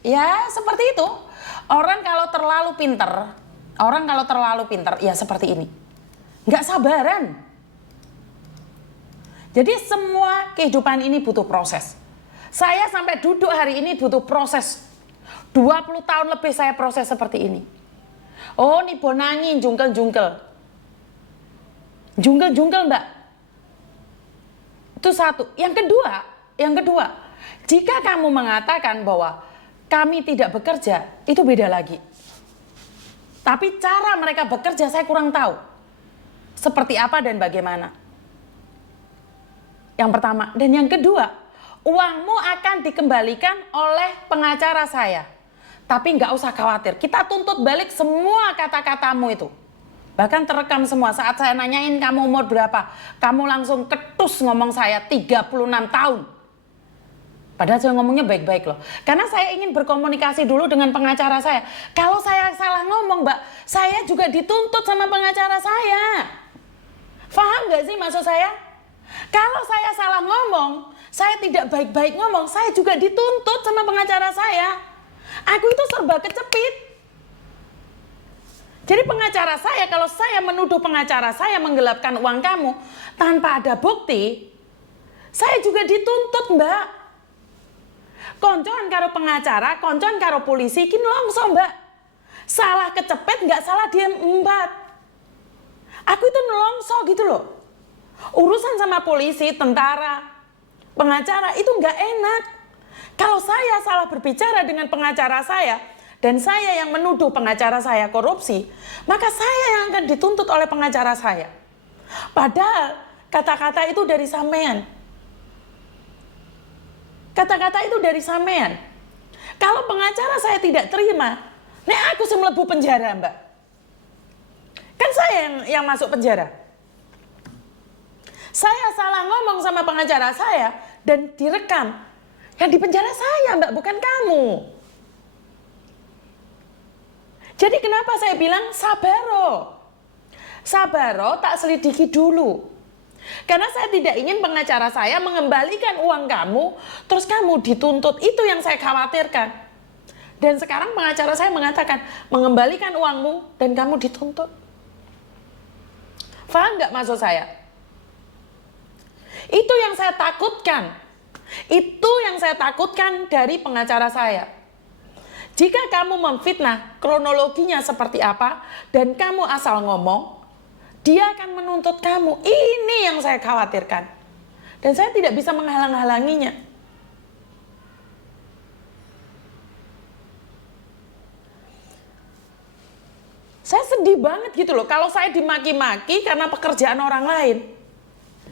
Ya seperti itu. Orang kalau terlalu pinter, ya seperti ini. Nggak sabaran. Jadi semua kehidupan ini butuh proses. Saya sampai duduk hari ini butuh proses. 20 tahun lebih saya proses seperti ini. Oh, nih bonangin jungkel-jungkel. Jungkel-jungkel mbak. Itu satu. Yang kedua, jika kamu mengatakan bahwa kami tidak bekerja, itu beda lagi. Tapi cara mereka bekerja saya kurang tahu. Seperti apa dan bagaimana. Yang pertama. Dan yang kedua, uangmu akan dikembalikan oleh pengacara saya. Tapi nggak usah khawatir, kita tuntut balik semua kata-katamu itu. Bahkan terekam semua. Saat saya nanyain kamu umur berapa, kamu langsung ketus ngomong saya 36 tahun. Padahal saya ngomongnya baik-baik loh. Karena saya ingin berkomunikasi dulu dengan pengacara saya. Kalau saya salah ngomong mbak, saya juga dituntut sama pengacara saya. Paham nggak sih maksud saya? Kalau saya salah ngomong, saya tidak baik-baik ngomong, saya juga dituntut sama pengacara saya. Aku itu serba kecepit. Jadi pengacara saya, kalau saya menuduh pengacara saya menggelapkan uang kamu tanpa ada bukti, saya juga dituntut mbak. Koncoan karo pengacara, koncoan karo polisi, kin longso mbak. Salah kecepet, nggak salah dia embat. Aku itu nelongso gitu loh. Urusan sama polisi, tentara, pengacara itu nggak enak. Kalau saya salah berbicara dengan pengacara saya, dan saya yang menuduh pengacara saya korupsi, maka saya yang akan dituntut oleh pengacara saya. Padahal kata-kata itu dari sampean. Kata-kata itu dari sampean. Kalau pengacara saya tidak terima, nek aku semlebu penjara mbak. Kan saya yang masuk penjara. Saya salah ngomong sama pengacara saya dan direkam. Yang di penjara saya mbak, bukan kamu. Jadi kenapa saya bilang sabaro? Sabaro tak selidiki dulu. Karena saya tidak ingin pengacara saya mengembalikan uang kamu, terus kamu dituntut. Itu yang saya khawatirkan. Dan sekarang pengacara saya mengatakan, mengembalikan uangmu dan kamu dituntut. Paham nggak maksud saya? Itu yang saya takutkan. Itu yang saya takutkan dari pengacara saya. Jika kamu memfitnah kronologinya seperti apa dan kamu asal ngomong, dia akan menuntut kamu. Ini yang saya khawatirkan. Dan saya tidak bisa menghalang-halanginya. Saya sedih banget gitu loh kalau saya dimaki-maki karena pekerjaan orang lain.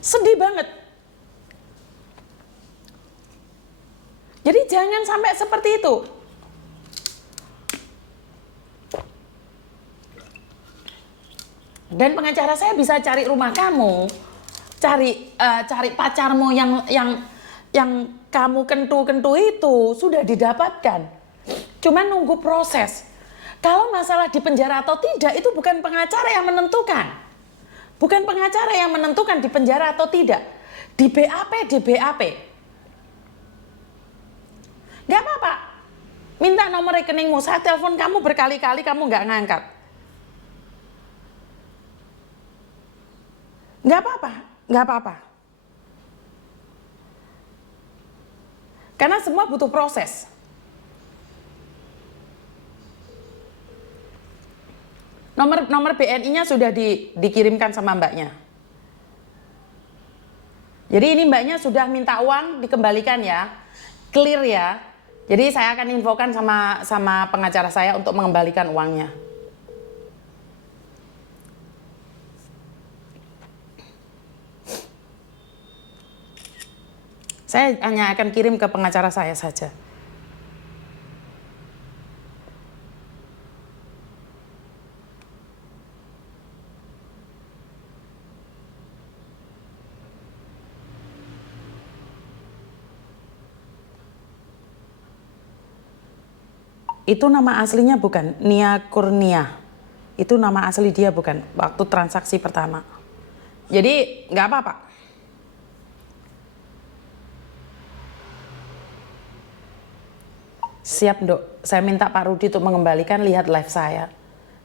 Sedih banget. Jadi jangan sampai seperti itu. Dan pengacara saya bisa cari rumah kamu, cari pacarmu yang kamu kentu-kentu itu sudah didapatkan. Cuma nunggu proses. Kalau masalah di penjara atau tidak itu bukan pengacara yang menentukan. Bukan pengacara yang menentukan di penjara atau tidak. Di BAP. Gak apa-apa, minta nomor rekeningmu, saya telepon kamu berkali-kali kamu gak ngangkat. Gak apa-apa. Karena semua butuh proses. Nomor BNI-nya sudah dikirimkan sama mbaknya. Jadi ini mbaknya sudah minta uang dikembalikan ya, clear ya. Jadi saya akan infokan sama pengacara saya untuk mengembalikan uangnya. Saya hanya akan kirim ke pengacara saya saja. Itu nama aslinya bukan Nia Kurnia. Itu nama asli dia bukan waktu transaksi pertama. Jadi nggak apa-apa. Siap, Dok. Saya minta Pak Rudi untuk mengembalikan, lihat live saya.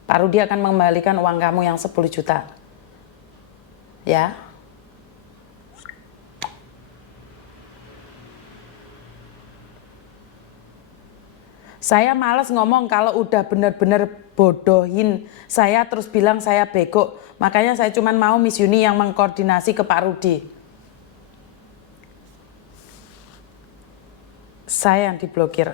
Pak Rudi akan mengembalikan uang kamu yang 10 juta. Ya. Saya malas ngomong kalau udah benar-benar bodohin saya terus bilang saya bego. Makanya saya cuma mau Miss Yuni yang mengkoordinasi ke Pak Rudi. Saya yang diblokir.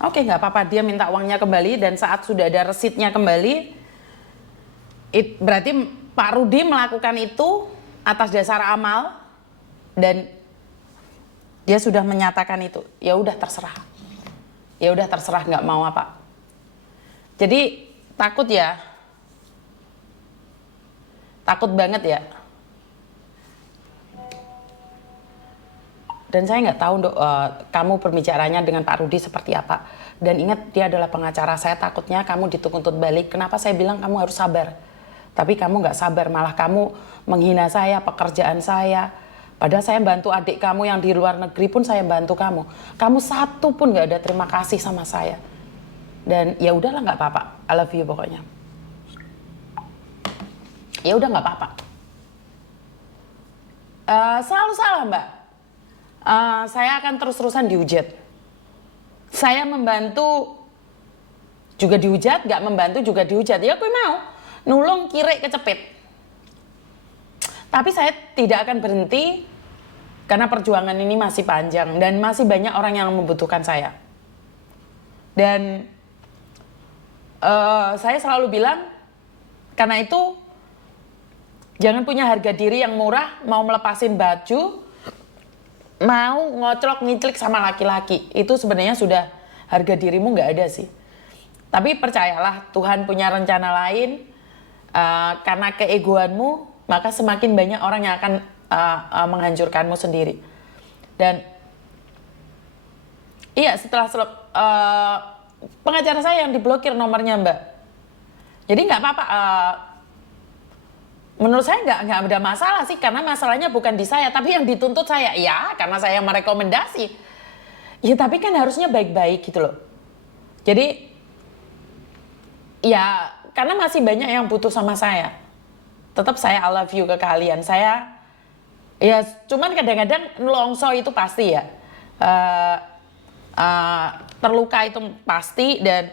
Oke, nggak apa-apa, dia minta uangnya kembali dan saat sudah ada resitnya kembali, berarti Pak Rudi melakukan itu atas dasar amal dan dia sudah menyatakan itu. Ya udah terserah. Ya udah terserah, nggak mau apa. Jadi takut ya. Takut banget ya. Dan saya nggak tahu, Dok, kamu perbicaranya dengan Pak Rudi seperti apa. Dan ingat, dia adalah pengacara. Saya takutnya kamu dituntut balik. Kenapa saya bilang kamu harus sabar? Tapi kamu nggak sabar, malah kamu menghina saya, pekerjaan saya. Padahal saya bantu adik kamu yang di luar negeri pun saya bantu kamu. Kamu satu pun nggak ada terima kasih sama saya. Dan ya udahlah, nggak apa-apa. I love you pokoknya. Ya udah, nggak apa-apa. Selalu salah, Mbak. Saya akan terus-terusan dihujat. Saya membantu juga dihujat, nggak membantu juga dihujat. Ya aku mau nulung kiri kecepit. Tapi saya tidak akan berhenti karena perjuangan ini masih panjang dan masih banyak orang yang membutuhkan saya. Dan saya selalu bilang, karena itu jangan punya harga diri yang murah, mau melepasin baju, mau ngoclok ngiclik sama laki-laki, itu sebenarnya sudah harga dirimu nggak ada sih. Tapi percayalah, Tuhan punya rencana lain. Karena keegoanmu, maka semakin banyak orang yang akan menghancurkanmu sendiri. Dan iya, setelah pengacara saya yang diblokir nomornya, Mbak. Jadi nggak apa-apa. Menurut saya nggak ada masalah sih, karena masalahnya bukan di saya, tapi yang dituntut saya. Ya, karena saya merekomendasi. Ya, tapi kan harusnya baik-baik gitu loh. Jadi, ya, karena masih banyak yang butuh sama saya. Tetap saya I love you ke kalian. Saya, ya, cuman kadang-kadang nelongso itu pasti ya. Terluka itu pasti dan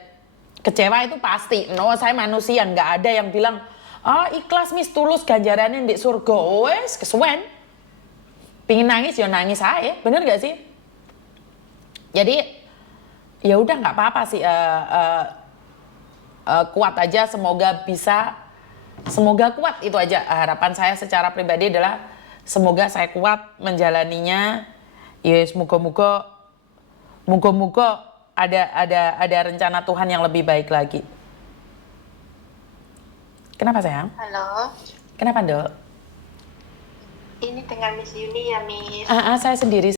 kecewa itu pasti. No, saya manusia, nggak ada yang bilang, ikhlas mis tulus ganjarannya di surga. Wes kesuwen. Pingin nangis ya nangis aja, bener gak sih? Jadi ya udah nggak apa-apa sih, kuat aja, semoga bisa, semoga kuat, itu aja harapan saya secara pribadi adalah semoga saya kuat menjalaninya. Ya moga-moga ada rencana Tuhan yang lebih baik lagi. Kenapa sayang? Halo, Kenapa, Dok? ini dengan Miss Yuni ya, Miss? Saya sendiri.